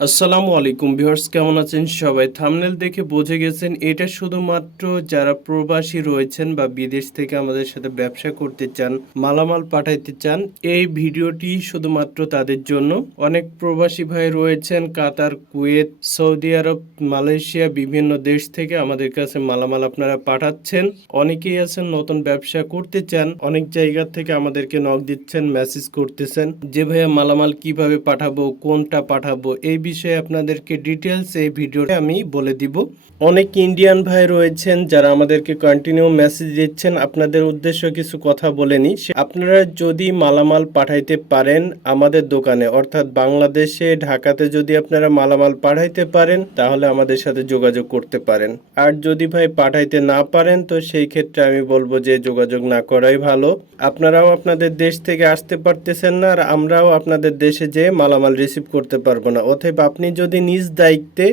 আসসালামু আলাইকুম ভিউয়ার্স, কেমন আছেন সবাই? থাম্বনেল দেখে বুঝে গেছেন এটা শুধুমাত্র যারা প্রবাসী রয়েছেন বা বিদেশ থেকে আমাদের সাথে ব্যবসা করতে চান, মালামাল পাঠাইতে চান, এই ভিডিওটি শুধুমাত্র তাদের জন্য। অনেক প্রবাসী ভাই রয়েছেন কাতার, কুয়েত, সৌদি আরব, মালয়েশিয়া, বিভিন্ন দেশ থেকে আমাদের কাছে মালামাল আপনারা পাঠাচ্ছেন। অনেকেই আছেন নতুন ব্যবসা করতে চান, অনেক জায়গা থেকে আমাদেরকে নক দিচ্ছেন, মেসেজ করতেছেন যে ভাইয়া মালামাল কিভাবে পাঠাবো, কোনটা পাঠাবো, এই বিষয়ে আপনাদেরকে ডিটেলস এই ভিডিওতে আমি বলে দিব। অনেক ইন্ডিয়ান ভাই রয়েছেন যারা আমাদেরকে কন্টিনিউ মেসেজ দিচ্ছেন, আপনাদের উদ্দেশ্য কিছু কথা বলে নি। আপনারা যদি মালামাল পাঠাইতে পারেন আমাদের দোকানে, অর্থাৎ বাংলাদেশে ঢাকাতে যদি আপনারা মালামাল পাঠাইতে পারেন তাহলে আমাদের সাথে যোগাযোগ করতে পারেন। আর যদি ভাই পাঠাইতে না পারেন তো সেই ক্ষেত্রে আমি বলবো যে যোগাযোগ না করাই ভালো। আপনারাও আপনাদের দেশ থেকে আসতে পারতেছেন না, আর আমরাও আপনাদের দেশে যেয়ে মালামাল রিসিভ করতে পারবো না। অতএব আপনি যদি নিজ দায়িত্বে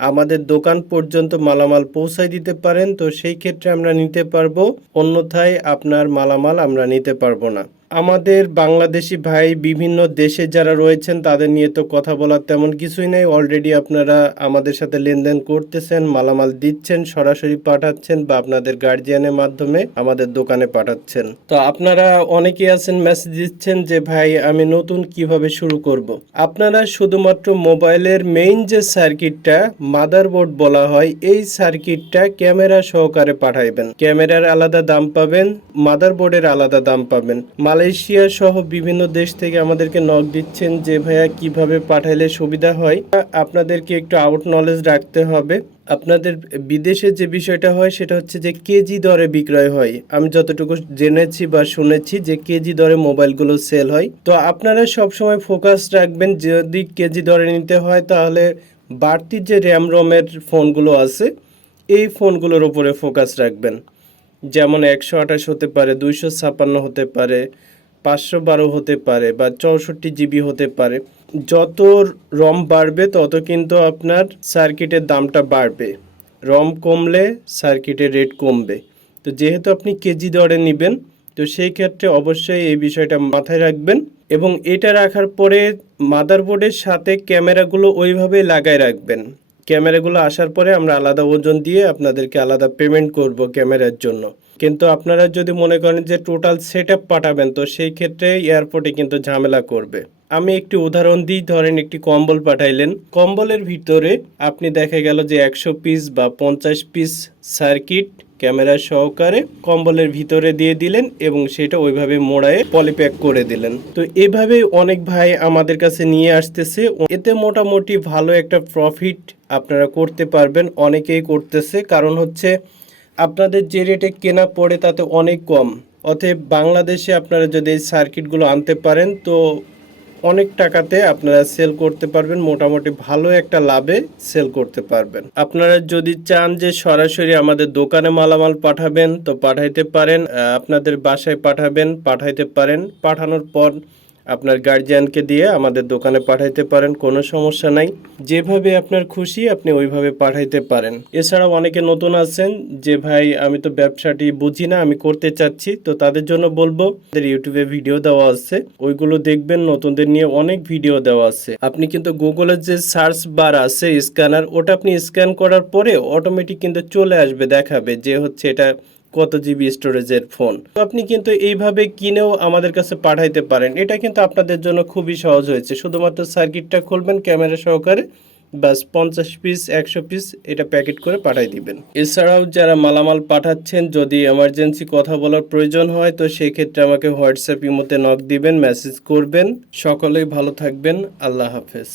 আমাদের দোকান পর্যন্ত মালামাল পৌঁছায় দিতে পারেন তো সেই ক্ষেত্রে আমরা নিতে পারবো, অন্যথায় আপনার মালামাল আমরা নিতে পারবো না। আমাদের বাংলাদেশি ভাই বিভিন্ন দেশে যারা রয়েছেন তাদের নিয়ে তো কথা বলার তেমন কিছুই নেই। অলরেডি আপনারা আমাদের সাথে লেনদেন করতেছেন, মালামাল দিচ্ছেন, সরাসরি পাঠাচ্ছেন বা আপনাদের গার্জিয়ানের মাধ্যমে আমাদের দোকানে পাঠাচ্ছেন। তো আপনারা অনেকেই আছেন মেসেজ দিচ্ছেন যে ভাই আমি নতুন কিভাবে শুরু করব। আপনারা শুধুমাত্র মোবাইলের মেইন যে সার্কিটটা মাদারবোর্ড বলা হয়, এই সার্কিটটা ক্যামেরা সহকারে পাঠাইবেন। ক্যামেরার আলাদা দাম পাবেন, মাদারবোর্ডের আলাদা দাম পাবেন। মালয়েশিয়া সহ বিভিন্ন দেশ থেকে আমাদেরকে নক দিচ্ছেন যে ভাইয়া কিভাবে পাঠাইলে সুবিধা হয়। আপনাদেরকে একটু আউট নলেজ রাখতে হবে। আপনাদের বিদেশে যে বিষয়টা হয় সেটা হচ্ছে যে কেজি দরে বিক্রয় হয়। আমি যতটুকু জেনেছি বা শুনেছি যে কেজি দরে মোবাইলগুলো সেল হয়। তো আপনারা সবসময় ফোকাস রাখবেন, যদি কেজি দরে নিতে হয় তাহলে বাড়তি যে র্যাম রমের ফোনগুলো আছে এই ফোনগুলোর উপরে ফোকাস রাখবেন। যেমন 128 হতে পারে, 256 হতে পারে, 512 হতে পারে বা 64 GB হতে পারে। যত রম বাড়বে তত কিন্তু আপনার সার্কিটের দামটা বাড়বে। রম কমলে সার্কিটের রেট কমবে। তো যেহেতু আপনি কেজি দরে নেবেন তো সেই ক্ষেত্রে অবশ্যই এই বিষয়টা মাথায় রাখবেন, এবং এটা রাখার পরে মাদারবোর্ডের সাথে ক্যামেরাগুলো ওইভাবে লাগায় রাখবেন। ক্যামেরাগুলো আসার পরে আমরা আলাদা ওজন দিয়ে আপনাদেরকে আলাদা পেমেন্ট করব ক্যামেরার জন্য। কিন্তু আপনারা যদি মনে করেন যে টোটাল সেটআপ পাঠাবেন তো সেই ক্ষেত্রে এয়ারপোর্টে কিন্তু ঝামেলা করবে। আমি একটি উদাহরণ দিই, ধরেন একটি কম্বল পাঠাইলেন, কম্বলের ভিতরে আপনি দেখা গেল যে 100 পিস বা 50 পিস সার্কিট ক্যামেরা সহকারে কম্বলের ভিতরে দিয়ে দিলেন এবং সেটা ওইভাবে মোড়ায়ে পলিপ্যাক করে দিলেন। তো এভাবে অনেক ভাই আমাদের কাছে নিয়ে আসতেছে, এতে মোটামুটি ভালো একটা প্রফিট আপনারা করতে পারবেন। অনেকেই করতেছে, কারণ হচ্ছে আপনাদের যে রেটে কেনা পড়ে তাতে অনেক কম। অতএব বাংলাদেশে আপনারা যদি এই সার্কিটগুলো আনতে পারেন তো অনেক টাকাতে আপনারা সেল করতে পারবেন, মোটামুটি ভালো একটা লাভে সেল করতে পারবেন। আপনারা যদি চান যে সরাসরি আমাদের দোকানে মালামাল পাঠাবেন তো পাঠাইতে পারেন, আপনাদের বাসায় পাঠাবেন, পাঠাইতে পারেন। পাঠানোর পর আপনার গার্জিয়ানকে দিয়ে আমাদের দোকানে পাঠাইতে পারেন, কোনো সমস্যা নাই। যেভাবে আপনার খুশি আপনি ওইভাবে পাঠাইতে পারেন। এছাড়াও অনেকে নতুন আছেন যে ভাই আমি তো ব্যবসাটি বুঝি না, আমি করতে চাচ্ছি, তো তাদের জন্য বলবো আমাদের ইউটিউবে ভিডিও দেওয়া আছে, ওইগুলো দেখবেন। নতুনদের নিয়ে অনেক ভিডিও দেওয়া আছে। আপনি কিন্তু গুগলের যে সার্চ বার আছে স্ক্যানার, ওটা আপনি স্ক্যান করার পরে অটোমেটিক কিন্তু চলে আসবে, দেখাবে যে হচ্ছে এটা কত জিবি স্টোরেজের ফোন। তো আপনি কিন্তু এইভাবে কিনেও আমাদের কাছে পাঠাইতে পারেন। এটা কিন্তু আপনাদের জন্য খুবই সহজ হয়েছে। শুধুমাত্র সার্কিটটা খুলবেন ক্যামেরা সহকারে, বাস 50 পিস 100 পিস এটা প্যাকেট করে পাঠাই দিবেন। এছাড়াও যারা মালামাল পাঠাচ্ছেন, যদি এমার্জেন্সি কথা বলার প্রয়োজন হয় তো সেই ক্ষেত্রে আমাকে হোয়াটসঅ্যাপ ইমোতে নক দিবেন, মেসেজ করবেন। সকলেই ভালো থাকবেন। আল্লাহ হাফেজ।